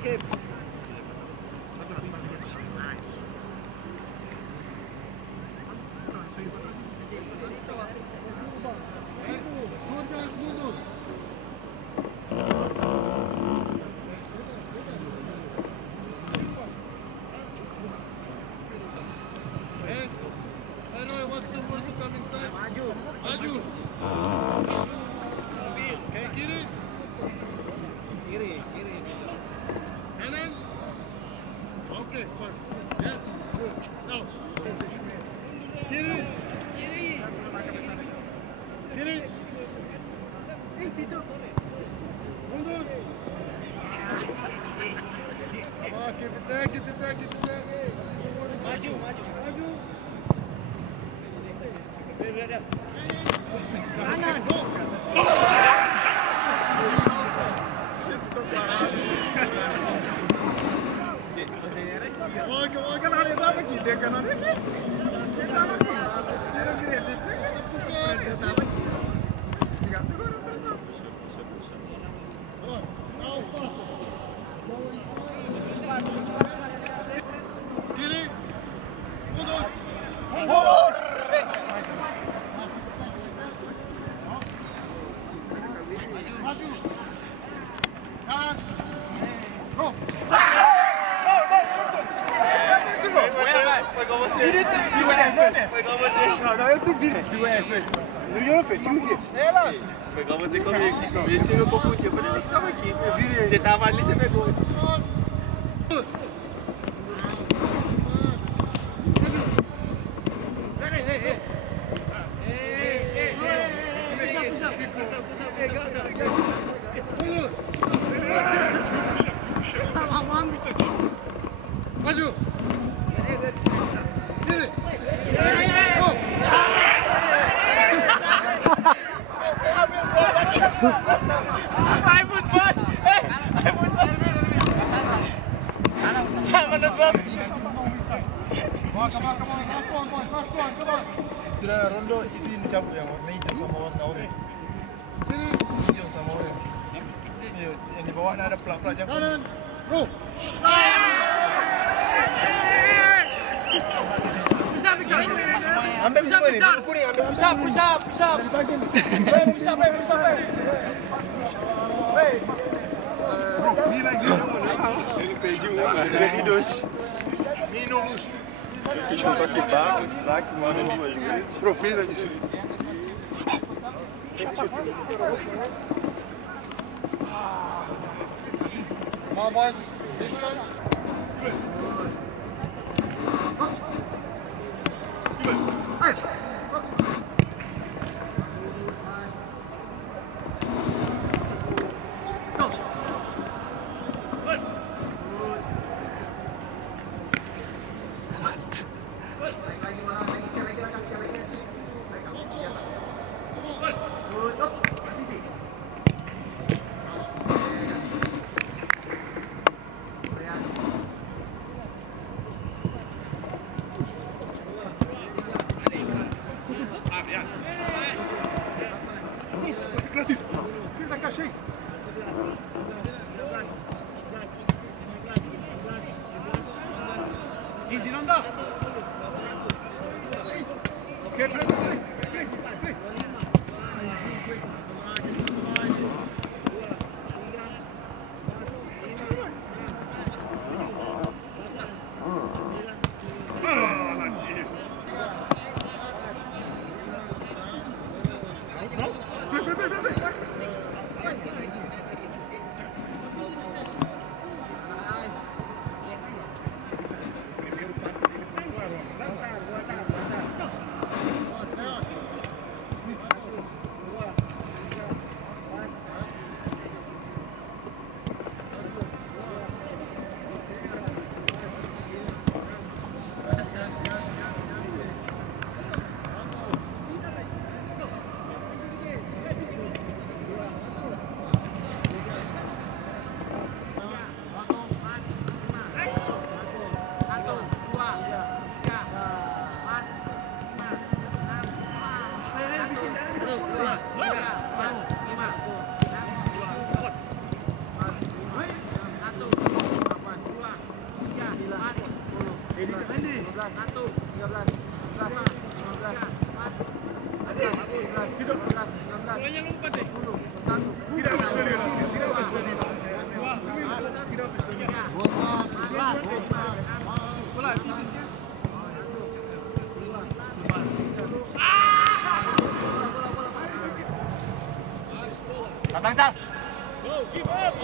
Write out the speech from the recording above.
Skip. What's the word to come inside? Maju. Okay, kiri. Kanan. Okay, perfect. Yeah, good. Now. Kiri. Mundur. Oh, keep it there. Maju. Kanan. Come on. Kan ada apa kita kanan ni? Kita apa kita? Dia kira dia cakap. Jika segera terus. Oh, now pass. Kiri. Mundur. Maju. Kanan. Go. Foi com você. Não, eu tu vira. Se o first. You first. Foi com você comigo. Ele me confundiu. Eu falei que tava aqui. Você tava ali, você pegou. Maju. Vai muito forte! Vai muito forte! Come on. Sudah rondo itu dicabut yang warna hijau sama warna oranye. Hijau sama oranye. Yang di bawah ada pelat-pelat jam. Kanan. Go. Ambil semua ni, kuning ambil. Push up. Push up. Hey. Ni lagi. Dos. Minulus. Fiz um toque baixo, destaque, uma vez, duas vezes. Propina disso. Come on, boys. Easy, não dá. Okay, play. Datang, Cal. Go, keep up.